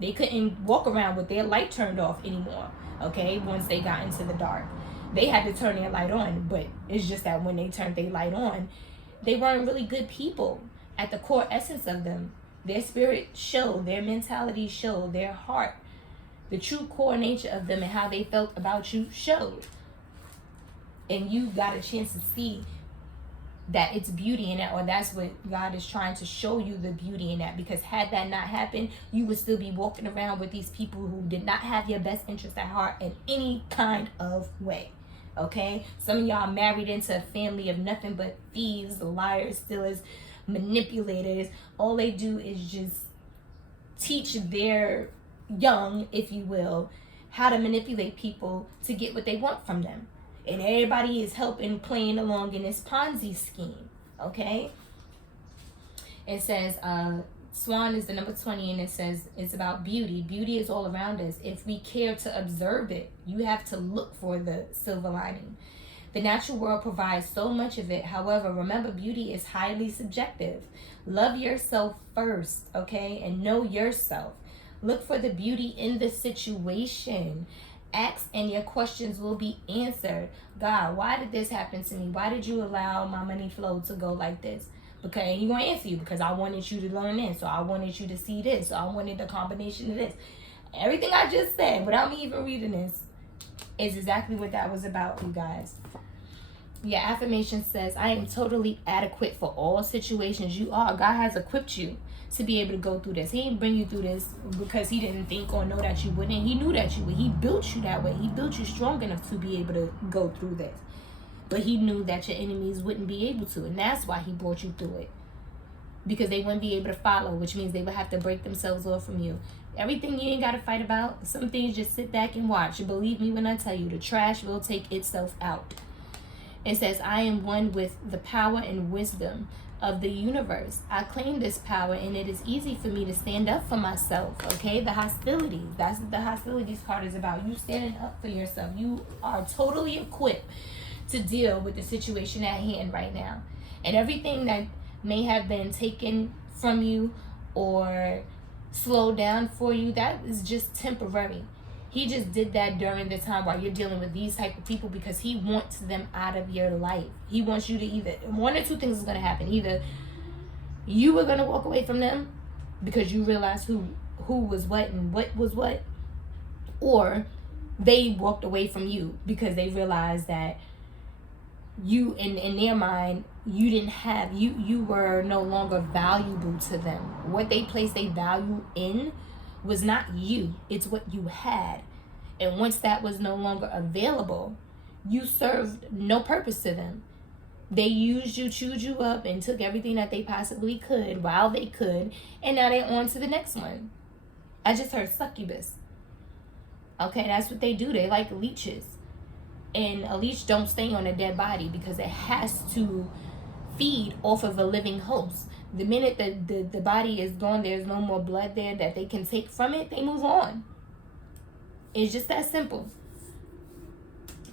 They couldn't walk around with their light turned off anymore, okay, once they got into the dark. They had to turn their light on, but it's just that when they turned their light on, they weren't really good people. At the core essence of them, their spirit showed, their mentality showed, their heart, the true core nature of them and how they felt about you showed. And you got a chance to see that it's beauty in that, or that's what God is trying to show you, the beauty in that. Because had that not happened, you would still be walking around with these people who did not have your best interest at heart in any kind of way. Okay? Some of y'all married into a family of nothing but thieves, liars, stealers, manipulators. All they do is just teach their young, if you will, how to manipulate people to get what they want from them. And everybody is helping, playing along in this Ponzi scheme. Okay? It says, Swan is the number 20, and it says it's about beauty. Beauty is all around us. If we care to observe it, you have to look for the silver lining. The natural world provides so much of it. However, remember, beauty is highly subjective. Love yourself first, okay? And know yourself. Look for the beauty in the situation. Ask and your questions will be answered. God, why did this happen to me? Why did you allow my money flow to go like this? Because He's going to answer you, because I wanted you to learn this. So I wanted you to see this. So I wanted the combination of this. Everything I just said, without me even reading this, is exactly what that was about, you guys. Your affirmation says, I am totally adequate for all situations. You are. God has equipped you to be able to go through this. He didn't bring you through this because He didn't think or know that you wouldn't. He knew that you would. He built you that way. He built you strong enough to be able to go through this. But He knew that your enemies wouldn't be able to. And that's why He brought you through it. Because they wouldn't be able to follow, which means they would have to break themselves off from you. Everything you ain't got to fight about. Some things just sit back and watch. Believe me when I tell you, the trash will take itself out. It says, I am one with the power and wisdom of the universe. I claim this power, and it is easy for me to stand up for myself. Okay, the hostilities. That's what the hostilities part is about. You standing up for yourself. You are totally equipped to deal with the situation at hand right now. And everything that may have been taken from you or slowed down for you, that is just temporary. He just did that during the time while you're dealing with these type of people, because He wants them out of your life. He wants you to either, one or two things is going to happen. Either you were going to walk away from them because you realized who was what and what was what, or they walked away from you because they realized that you, in their mind, you didn't have, you were no longer valuable to them. What they placed their value in was not you, it's what you had. And once that was no longer available, you served no purpose to them. They used you, chewed you up, and took everything that they possibly could while they could, and now they're on to the next one. I just heard succubus. Okay, that's what they do. They like leeches. And a leech don't stay on a dead body because it has to feed off of a living host. The minute that the body is gone, there's no more blood there that they can take from it, they move on. It's just that simple.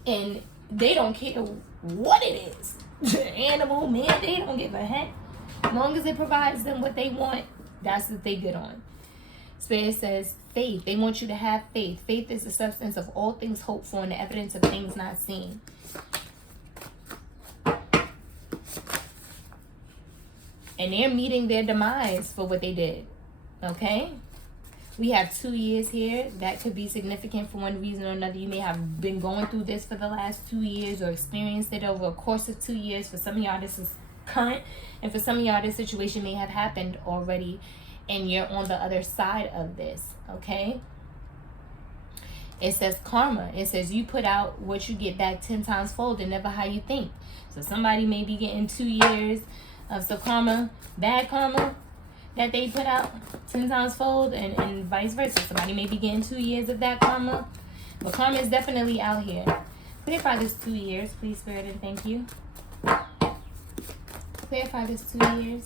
And they don't care what it is. Animal, man, they don't give a heck. As long as it provides them what they want, that's what they good on. Spirit says faith. They want you to have faith. Faith is the substance of all things hoped for and the evidence of things not seen. And they're meeting their demise for what they did. Okay? We have 2 years here. That could be significant for one reason or another. You may have been going through this for the last 2 years or experienced it over a course of 2 years. For some of y'all, this is current. And for some of y'all, this situation may have happened already. And you're on the other side of this. Okay? It says karma. It says you put out what you get back 10 times fold and never how you think. So somebody may be getting 2 years of some karma, bad karma that they put out 10 times fold, and vice versa. Somebody may be getting 2 years of that karma, but karma is definitely out here. Clarify this 2 years, please, Spirit, and thank you. Clarify this 2 years.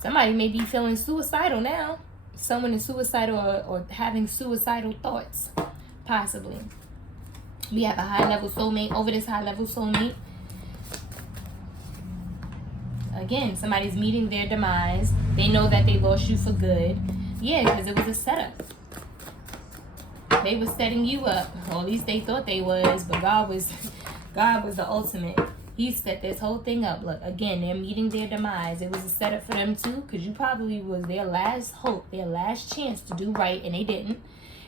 Somebody may be feeling suicidal now. Someone is suicidal or having suicidal thoughts, possibly. We have a high-level soulmate over this high-level soulmate. Again, somebody's meeting their demise. They know that they lost you for good. Yeah, because it was a setup. They were setting you up. Or at least they thought they was. But God was the ultimate. He set this whole thing up. Look, again, they're meeting their demise. It was a setup for them too. Because you probably was their last hope. Their last chance to do right. And they didn't.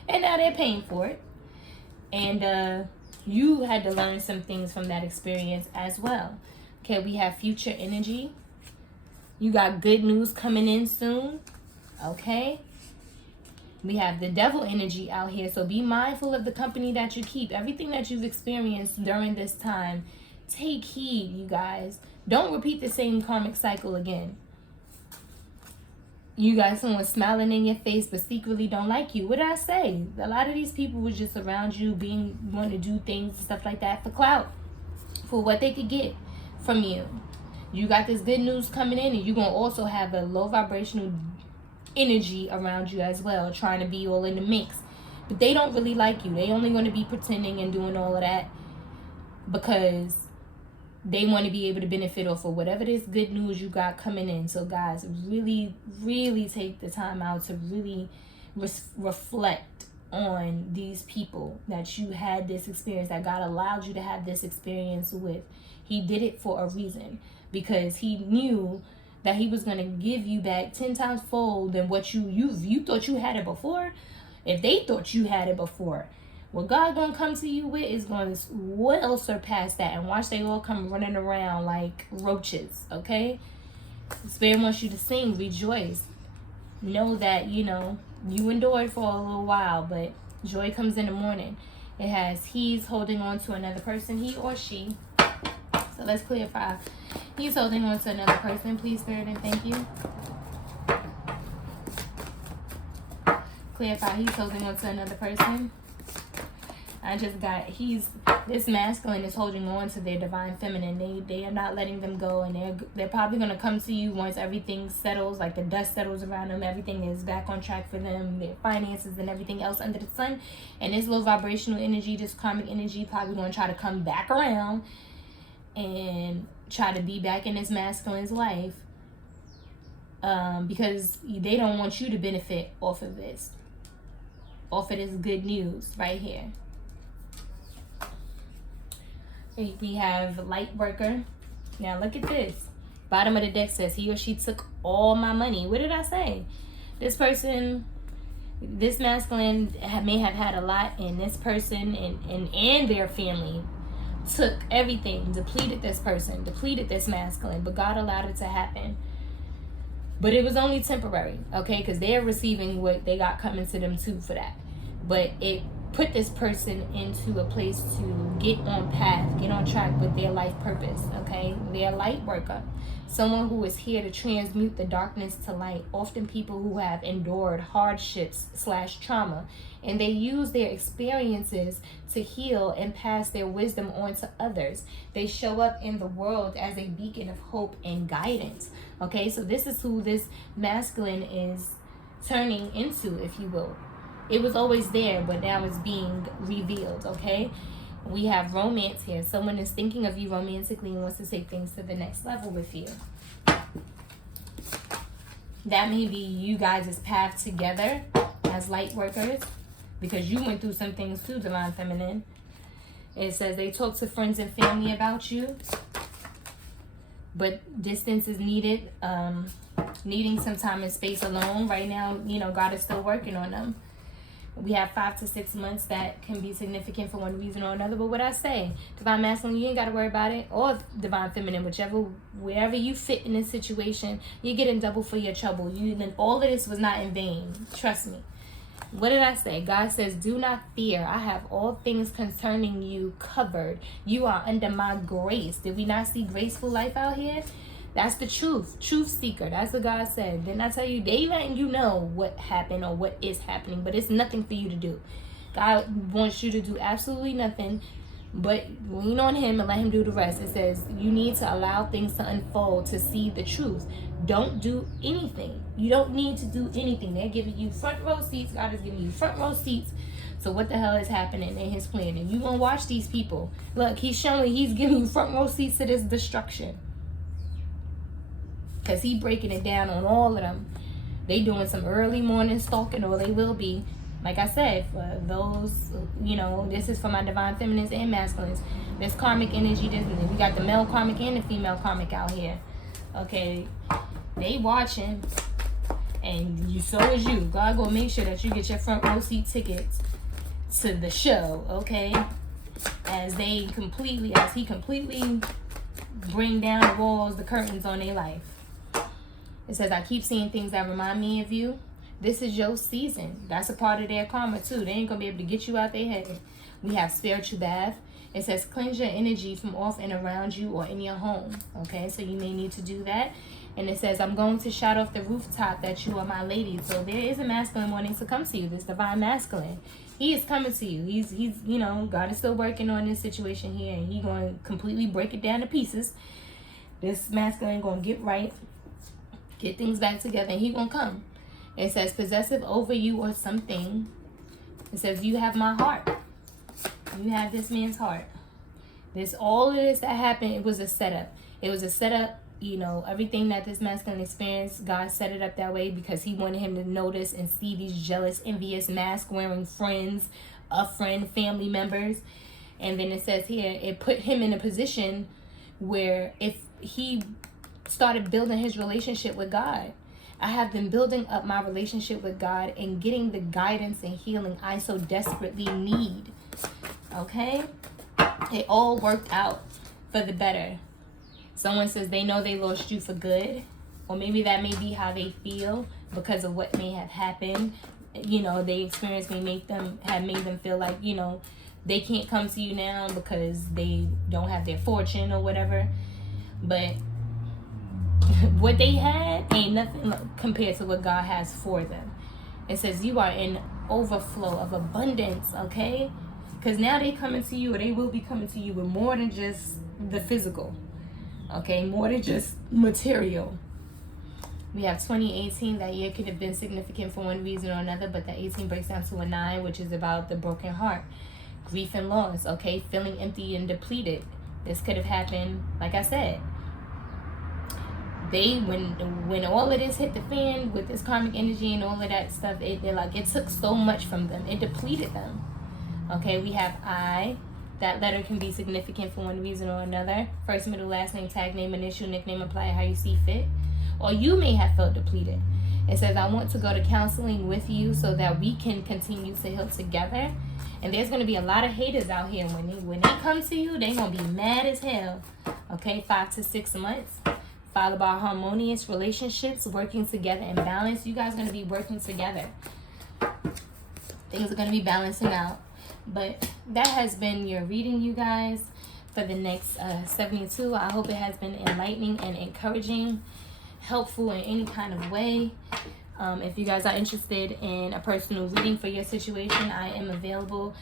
And now they're paying for it. And you had to learn some things from that experience as well. Okay, we have future energy. You got good news coming in soon. Okay. We have the devil energy out here. So be mindful of the company that you keep. Everything that you've experienced during this time, take heed, you guys. Don't repeat the same karmic cycle again. You got someone smiling in your face but secretly don't like you. What did I say? A lot of these people was just around you want to do things and stuff like that for clout. For what they could get from you. You got this good news coming in, and you're going to also have a low vibrational energy around you as well, trying to be all in the mix. But they don't really like you. They only going to be pretending and doing all of that because they want to be able to benefit off of whatever this good news you got coming in. So guys, really, really take the time out to really reflect on these people that you had this experience, that God allowed you to have this experience with. He did it for a reason, because he knew that he was going to give you back 10 times fold than what you thought you had it before. If they thought you had it before, what God going to come to you with is going to well surpass that. And watch, they all come running around like roaches, okay? Spirit wants you to sing, rejoice. Know that, you endured for a little while, but joy comes in the morning. It has he's holding on to another person, he or she. So let's clarify. He's holding on to another person, please, Spirit, and thank you. Clarify, he's holding on to another person. I just got, this masculine is holding on to their divine feminine. They are not letting them go, and they're probably going to come to you once everything settles, like the dust settles around them, everything is back on track for them, their finances and everything else under the sun. And this low vibrational energy, this karmic energy, probably going to try to come back around and try to be back in this masculine's life, because they don't want you to benefit off of this good news right here. We have light worker. Now look at this. Bottom of the deck says he or she took all my money. What did I say? This person, this masculine may have had a lot, and this person and their family took everything, depleted this person, depleted this masculine, but God allowed it to happen. But it was only temporary, okay? Because they're receiving what they got coming to them too for that. But it put this person into a place to get on path, get on track with their life purpose, okay? They're a light worker. Someone who is here to transmute the darkness to light. Often people who have endured hardships / trauma, and they use their experiences to heal and pass their wisdom on to others. They show up in the world as a beacon of hope and guidance. Okay, so this is who this masculine is turning into, if you will. It was always there, but now it's being revealed. Okay, we have romance here. Someone is thinking of you romantically and wants to take things to the next level with you. That may be you guys' path together as light workers, because you went through some things too, Divine Feminine. It says they talk to friends and family about you, but distance is needed. Needing some time and space alone. Right now, you know, God is still working on them. We have 5 to 6 months that can be significant for one reason or another. But what I say, Divine Masculine, you ain't got to worry about it. Or Divine Feminine, wherever you fit in this situation, you're getting double for your trouble. All of this was not in vain. Trust me. What did I say? God says, do not fear. I have all things concerning you covered. You are under my grace. Did we not see graceful life out here? That's the truth. Truth seeker. That's what God said. Didn't I tell you? They letting you know what happened or what is happening, but it's nothing for you to do. God wants you to do absolutely nothing but lean on him and let him do the rest. It says you need to allow things to unfold to see the truth. Don't do anything. You don't need to do anything. They're giving you front row seats. God is giving you front row seats. So what the hell is happening in his plan? And you gonna watch these people. Look, he's giving you front row seats to this destruction. Because he breaking it down on all of them. They doing some early morning stalking, or they will be. Like I said, for those, you know, this is for my Divine Feminines and Masculines. There's karmic energy. We got the male karmic and the female karmic out here. Okay, they watching. And so is you. God gonna make sure that you get your front row seat tickets to the show, okay? As he completely bring down the walls, the curtains on their life. It says, I keep seeing things that remind me of you. This is your season. That's a part of their karma too. They ain't going to be able to get you out their head. We have spiritual bath. It says, cleanse your energy from off and around you or in your home. Okay, so you may need to do that. And it says, I'm going to shout off the rooftop that you are my lady. So there is a masculine wanting to come to you. This Divine Masculine. He is coming to you. He's you know, God is still working on this situation here. And he's going to completely break it down to pieces. This masculine going to get right. Get things back together, and he gonna come. It says possessive over you or something. It says you have my heart. You have this man's heart. All of this that happened, it was a setup. It was a setup, you know, everything that this masculine experienced, God set it up that way because he wanted him to notice and see these jealous, envious, mask-wearing friends, family members. And then it says here, it put him in a position where if he started building his relationship with God. I have been building up my relationship with God and getting the guidance and healing I so desperately need. Okay? It all worked out for the better. Someone says they know they lost you for good. Or maybe that may be how they feel because of what may have happened. You know, they experience may made them feel like, you know, they can't come to you now because they don't have their fortune or whatever. But what they had ain't nothing compared to what God has for them. It says you are in overflow of abundance, okay? Because now they coming to you, or they will be coming to you with more than just the physical, okay? More than just material. We have 2018. That year could have been significant for one reason or another, but the 18 breaks down to a 9, which is about the broken heart, grief and loss, okay? Feeling empty and depleted. This could have happened, like I said. When all of this hit the fan with this karmic energy and all of that stuff, it took so much from them. It depleted them. Okay, we have I. That letter can be significant for one reason or another. First, middle, last name, tag name, initial, nickname, apply how you see fit. Or you may have felt depleted. It says, I want to go to counseling with you so that we can continue to heal together. And there's going to be a lot of haters out here. When they come to you, they're going to be mad as hell. Okay, 5 to 6 months. Followed by harmonious relationships, working together in balance. You guys are going to be working together. Things are going to be balancing out. But that has been your reading, you guys. for the next 72. I hope it has been enlightening and encouraging, helpful in any kind of way. If you guys are interested in a personal reading for your situation, I am available.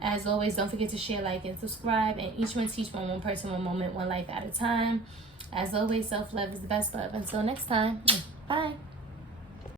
As always, don't forget to share, like, and subscribe. And each one teach one person, one moment, one life at a time. As always, self-love is the best love. Until next time, bye.